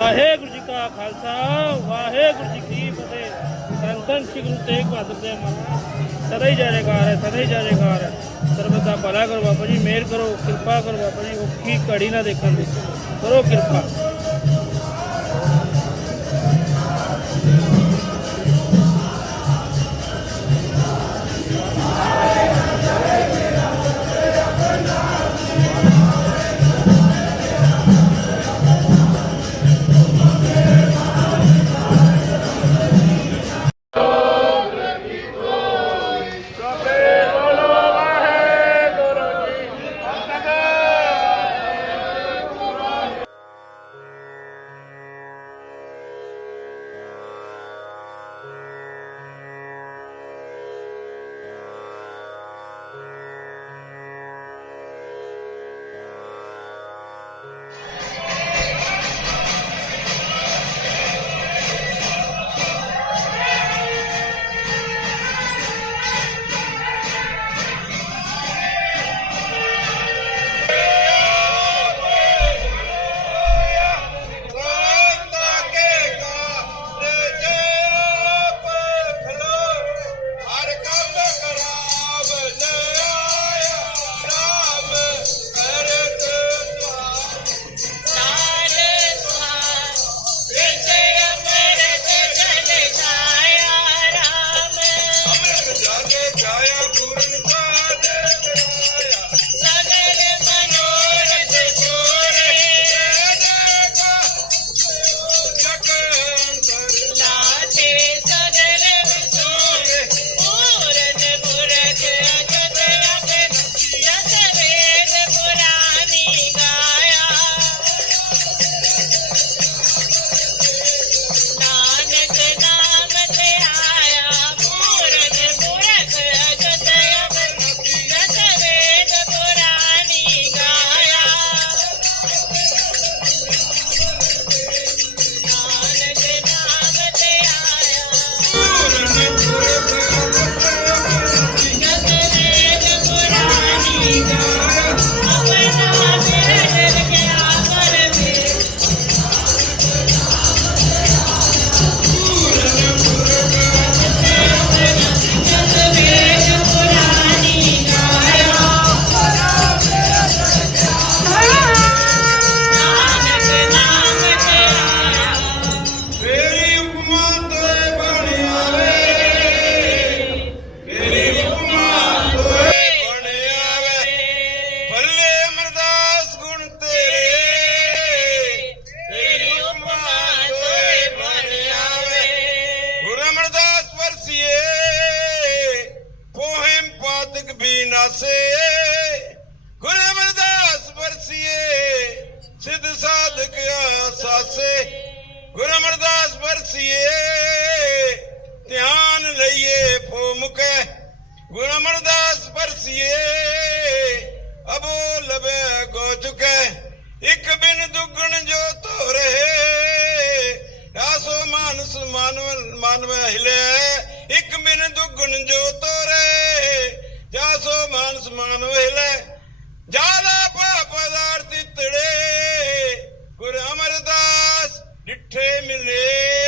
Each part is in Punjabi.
ਵਾਹਿਗੁਰੂ ਜੀ ਕਾ ਖਾਲਸਾ, ਵਾਹਿਗੁਰੂ ਜੀ ਕੀ ਫਤਿਹ। ਧੰਨ ਸ੍ਰੀ ਗੁਰੂ ਤੇਗ ਬਹਾਦਰ ਦੇ ਮਹਾਰਾਜ, ਸਦਾ ਹੀ ਜੈਕਾਰ ਹੈ, ਸਦਾ ਹੀ ਜੈਕਾਰ ਹੈ। ਸਰਬਤ ਦਾ ਭਲਾ ਕਰੋ ਬਾਬਾ ਜੀ, ਮਿਹਰ ਕਰੋ, ਕਿਰਪਾ ਕਰੋ ਬਾਬਾ ਜੀ ਉਹ ਕੀ ਘੜੀ ਨਾ ਦੇਖਣ ਦੀ। ਕਰੋ ਕਿਰਪਾ। ਮਾਨਸ ਮਾਨਵ ਮਾਨਵ ਹਿਲੇ ਇੱਕ ਬਿਨ ਦੁਗਣ ਜੋ ਤੋਰੇ। ਜਾਸੋ ਮਾਨਸ ਮਾਨਵ ਹਿਲੇ ਜਾਲਾ ਪਾਪ ਪਦਾਰਥ ਤੜੇ ਗੁਰੂ ਅਮਰਦਾਸ ਡਿੱਠੇ ਮਿਲੇ।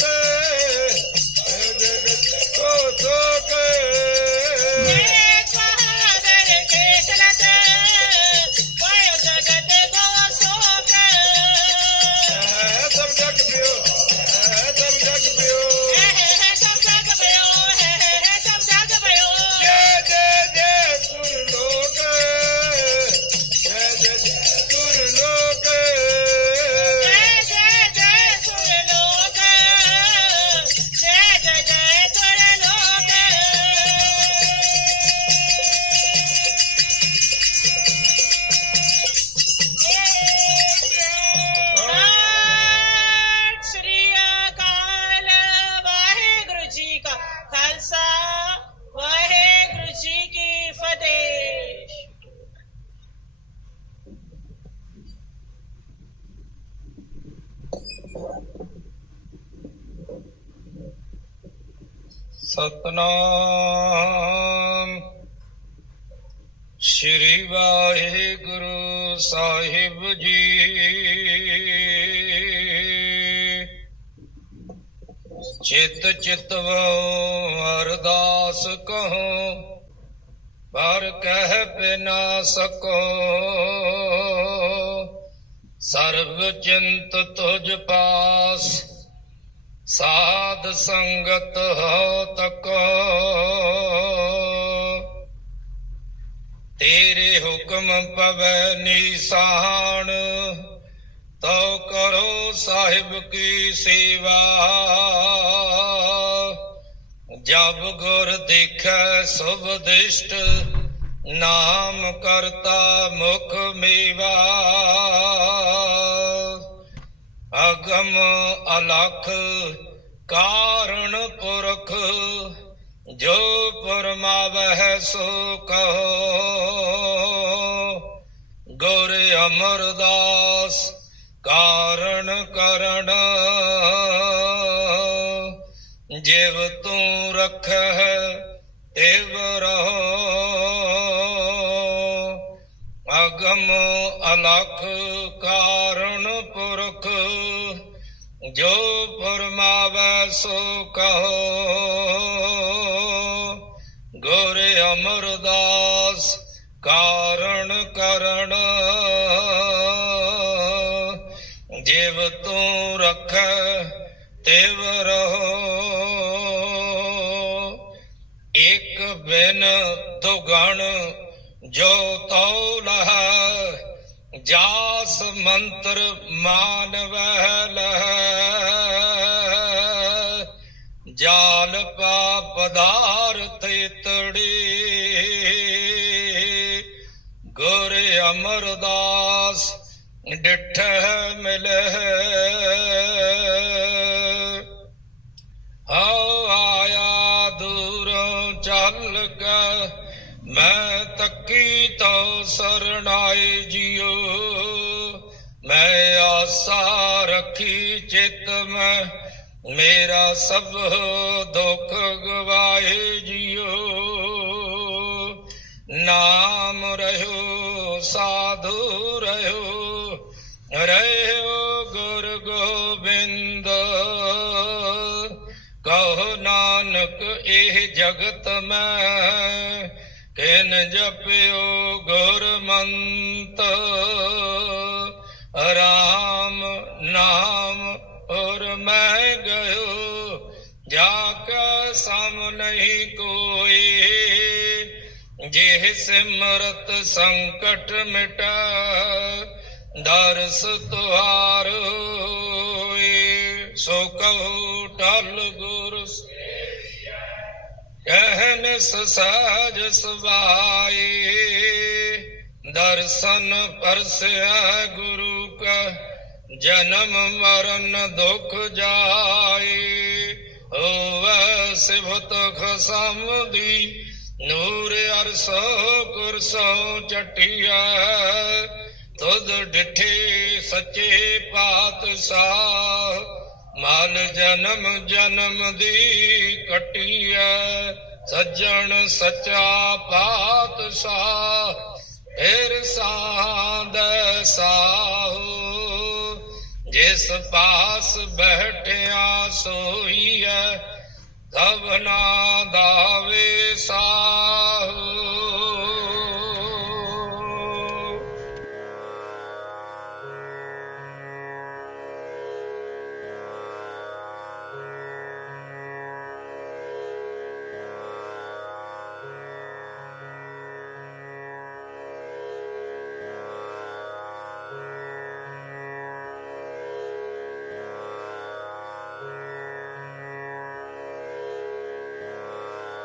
ਕੇ ਚਿਤ ਚਿਤਵ ਅਰਦਾਸ ਕਹੋ, ਪਰ ਕਹਿ ਬਿਨਾ ਸਕੋ। ਸਰਬ ਚਿੰਤ ਤੁਝ ਪਾਸ, ਸਾਧ ਸੰਗਤ ਹੋ ਤਕੋ। ਤੇਰੇ ਹੁਕਮ ਪਵੈ ਨੀਸਾਨ ਤੋ ਕਰੋ ਸਾਹਿਬ ਕੀ ਸੇਵਾ। ਜਬ ਗੁਰ ਦੇਖੈ ਸੁਭ ਦਿਸ਼ਟ, ਨਾਮ ਕਰਤਾ ਮੁਖ ਮੇਵਾ। ਅਗਮ ਅਲਖ ਕਾਰਣ ਪੁਰਖ, ਜੋ ਪਰਮਾਵਹਿ ਸੋ ਕਹੋ। ਗੁਰ ਅਮਰਦਾਸ ਕਾਰਣ ਕਰਣ ਜਿਵ ਤੂੰ ਰਖੈ ਤਿਵ ਰਹੋ। ਅਗਮ ਅਲਖ ਕਾਰਣ ਪੁਰਖ, ਜੋ ਪਰਮਾਵੈ ਸੋ ਕਹੋ। ਗੁਰ ਅਮਰਦਾਸ ਕਾਰਣ ਕਰਣ ਦੇਵ ਤੂੰ ਰਖੈ, ਤੇਵ ਰਹੋ। ਇਕ ਬਿਨ ਦੁਗਣ ਜੋ ਤਉ ਲਹੈ ਜਾਸ ਮੰਤਰ ਮਾਨਵਹਿ ਲਹੈ। ਜਾਲ ਪਾ ਪਦਾਰਥ ਤੜੀ, ਗੁਰ ਅਮਰਦਾਸ ਡਿਠ ਮਿਲਹਿ। ਹਉ ਆਇਆ ਦੂਰੋਂ ਚੱਲ ਕੇ, ਮੈਂ ਤੱਕੀ ਤੋ ਸਰਣਾਈ ਜਿਉ। ਮੈਂ ਆਸਾ ਰੱਖੀ ਚਿਤ ਮੈਂ, ਮੇਰਾ ਸਭ ਦੁੱਖ ਗਵਾਏ ਜਿਉ। ਨਾਮ ਰਹਿਓ, ਸਾਧੂ ਰਹਿਓ ਰਹਿਓ ਗੁਰ ਗੋਬਿੰਦ। ਕਹੋ ਨਾਨਕ ਇਹ ਜਗਤ ਮੈਂ, ਕਿਨ ਜਪਿਓ ਗੁਰ ਮੰਤ। ਰਾਮ ਨਾਮ ਔਰ ਮੈਂ ਗਇਓ, ਜਾ ਕੇ ਸਮ ਨਹੀਂ ਕੋਈ। ਜਿਹ ਸਿਮਰਤ ਸੰਕਟ ਮਿਟਾ ਦਰਸ ਤੁਹਾਰ ਹੋਏ, ਸੋ ਕਹੋ ਟਲ ਗੁਰ ਕਹਿਨ ਸਸਾਜ ਸਵਾਏ ਦਰਸ਼ਨ ਪਰਸਿਆ ਗੁਰੂ ਕਾ, ਜਨਮ ਮਰਨ ਦੁਖ ਜਾਏ। ਹੋਵੈ ਸਿਵਤ ਖਸਮ ਦੀ ਨੂਰ ਅਰਸੋ ਕੁਰਸੋ ਚਟਿਆ ਤੁਧ ਡਿਠੇ ਸੱਚੇ ਪਾਤਸ਼ਾਹ, ਮਲ ਜਨਮ ਜਨਮ ਦੀ ਕਟਿਆ ਸੱਜਣ ਸੱਚਾ ਪਾਤਸ਼ਾਹ, ਫਿਰ ਸਾਂਦ ਸਾਹੂ, ਜਿਸ ਪਾਸ ਬੈਠਿਆ ਸੋਈਐ ਸਭਨਾ ਦਾਵੇ ਸਾਹੂ।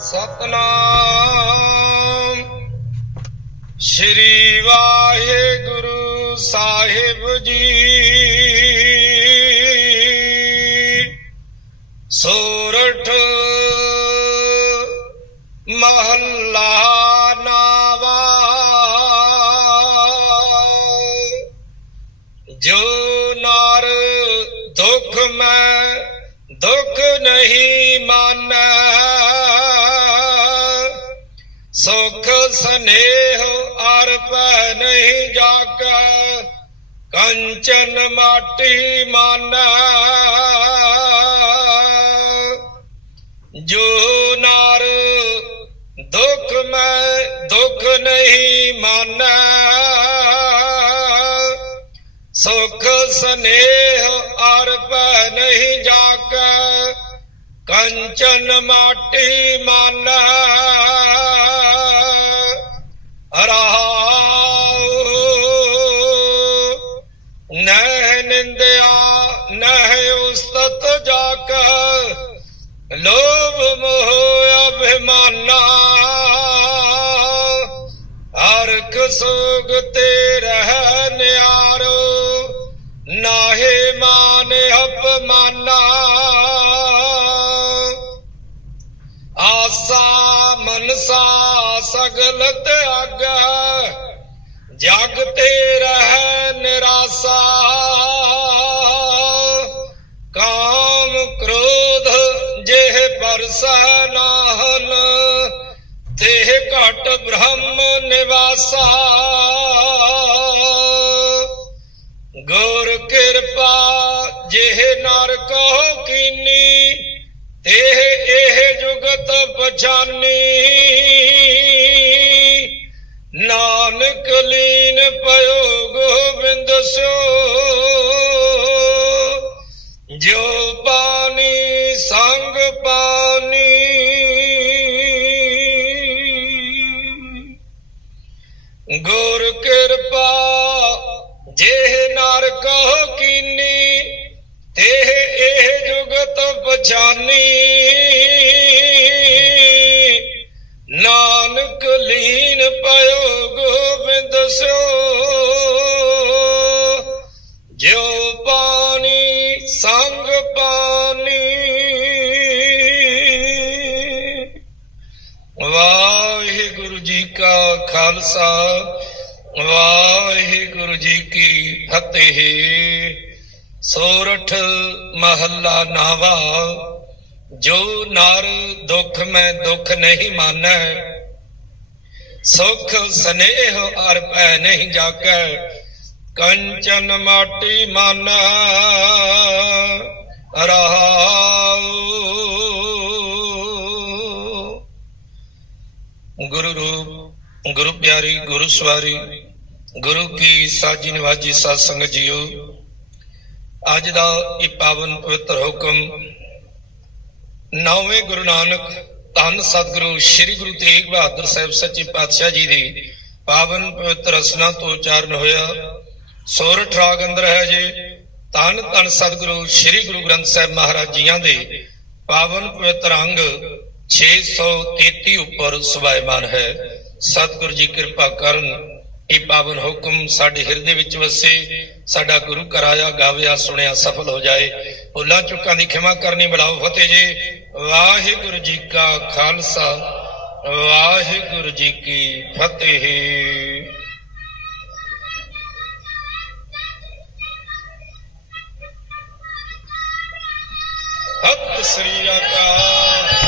ਸਤਨਾਮ। ਸ਼੍ਰੀ ਵਾਹਿਗੁਰੂ ਸਾਹਿਬ ਜੀ। ਸੋਰਠ ਮਹੱਲਾ ਨਾਵਾ। ਜੋ ਨਰ ਦੁਖ ਮੈਂ ਦੁਖ ਨਹੀਂ ਮਾਨੈ। ਸੁਖ ਸਨੇਹ ਅਰ ਪੈ ਨਹੀਂ ਜਾਕੈ, ਕੰਚਨ ਮਾਟੀ ਮਾਨੈ। ਜੋ ਨਰ ਦੁਖ ਮੈਂ ਦੁਖ ਨਹੀਂ ਮਾਨੈ, ਸੁਖ ਸਨੇਹ ਅਰ ਪੈ ਨਹੀਂ ਜਾਕੈ, ਕੰਚਨ ਮਾਟੀ ਸਗਲ ਤਿਆਗੈ ਜਗ ਤੇ ਰਹਿ ਨਿਰਾਸਾ। ਕਾਮ ਕ੍ਰੋਧ ਜਿਹ ਪਰਸੈ ਨਾਹਨ ਦੇਹ ਘਟ ਬ੍ਰਹਮ ਨਿਵਾਸਾ। ਗੁਰ ਕਿਰਪਾ ਜਿਹ ਨਰ ਕੋ ਕੀਨੀ, ਤੇ ਇਹ ਜੁਗਤ ਪਛਾਨੀ। ਨਾਨਕ ਲੀਨ ਪਇਓ ਗੋਬਿੰਦ ਸੋ ਜੋ ਪਾਣੀ, ਸੰਗ ਪਾਣੀ। ਗੁਰ ਕਿਰਪਾ, ਜਿਹ ਨਰ ਕਹੋ ਕੀਨੀ, ਤੇਹ ਇਹ ਜੁਗਤ ਪਛਾਨੀ। ਜੀ ਕਾ ਖਾਲਸਾ, ਵਾਹਿਗੁਰੂ ਜੀ ਕੀ ਫਤਿਹ। ਸੋਰਠ ਮਹੱਲਾ ਨਾਵਾ, ਜੋ ਨਰ ਦੁਖ ਮੈਂ ਦੁੱਖ ਨਹੀਂ ਮਾਨੈ, ਸੁਖ ਸਨੇਹ ਅਰ ਪੈ ਨਹੀਂ ਜਾਕੈ, ਕੰਚਨ ਮਾਟੀ ਮਨ ਰਹਾਉ ਗੁਰੂ ਰੂਪ, ਗੁਰੂ ਪਿਆਰੀ, ਗੁਰੂ ਸਵਾਰੀ, ਗੁਰੂ ਕੀ ਸਾਜੀ ਨਿਵਾਜੀ ਸਾਧ ਸੰਗਤ ਜੀਓ। ਅੱਜ ਦਾ ਇਹ ਪਾਵਨ ਪਵਿੱਤਰ ਹੁਕਮ ਨੌਵੇਂ ਗੁਰੂ ਨਾਨਕ ਧੰਨ ਸਤਿਗੁਰੂ ਸ੍ਰੀ ਗੁਰੂ ਤੇਗ ਬਹਾਦਰ ਸਾਹਿਬ ਸੱਚੇ ਪਾਤਸ਼ਾਹ ਜੀ ਦੀ ਪਾਵਨ ਪਵਿੱਤਰ ਰਸਨਾ ਤੋਂ ਉਚਾਰਨ ਹੋਇਆ। ਸੋਰਠ ਰਾਗ ਅੰਦਰ ਹੈ ਜੇ, ਧੰਨ ਧੰਨ ਸਤਿਗੁਰੂ ਸ੍ਰੀ ਗੁਰੂ ਗ੍ਰੰਥ ਸਾਹਿਬ ਮਹਾਰਾਜ ਜੀਆਂ ਦੇ ਪਾਵਨ ਪਵਿੱਤਰ ਅੰਗ 633 ਉੱਪਰ ਸੁਭਾਇਮਾਨ ਹੈ। ਸਤਿਗੁਰੂ ਜੀ ਕਿਰਪਾ ਕਰਨ ਇਹ ਪਾਵਨ ਹੁਕਮ ਸਾਡੇ ਹਿਰਦੇ ਵਿੱਚ ਵਸੇ, ਸਾਡਾ ਗੁਰੂ ਕਰਾਇਆ ਗਾਵਿਆ, ਸੁਣਿਆ, ਸਫਲ ਹੋ ਜਾਏ। ਭੁੱਲਾਂ ਚੁੱਕਾਂ ਦੀ ਖਿਮਾ ਕਰਨੀ ਬਲਾਓ ਫਤਿਹ ਜੀ। ਵਾਹਿਗੁਰੂ ਜੀ ਕਾ ਖਾਲਸਾ, ਵਾਹਿਗੁਰੂ ਜੀ ਕੀ ਫਤਿਹ। ਸ੍ਰੀ ਅਕਾਲ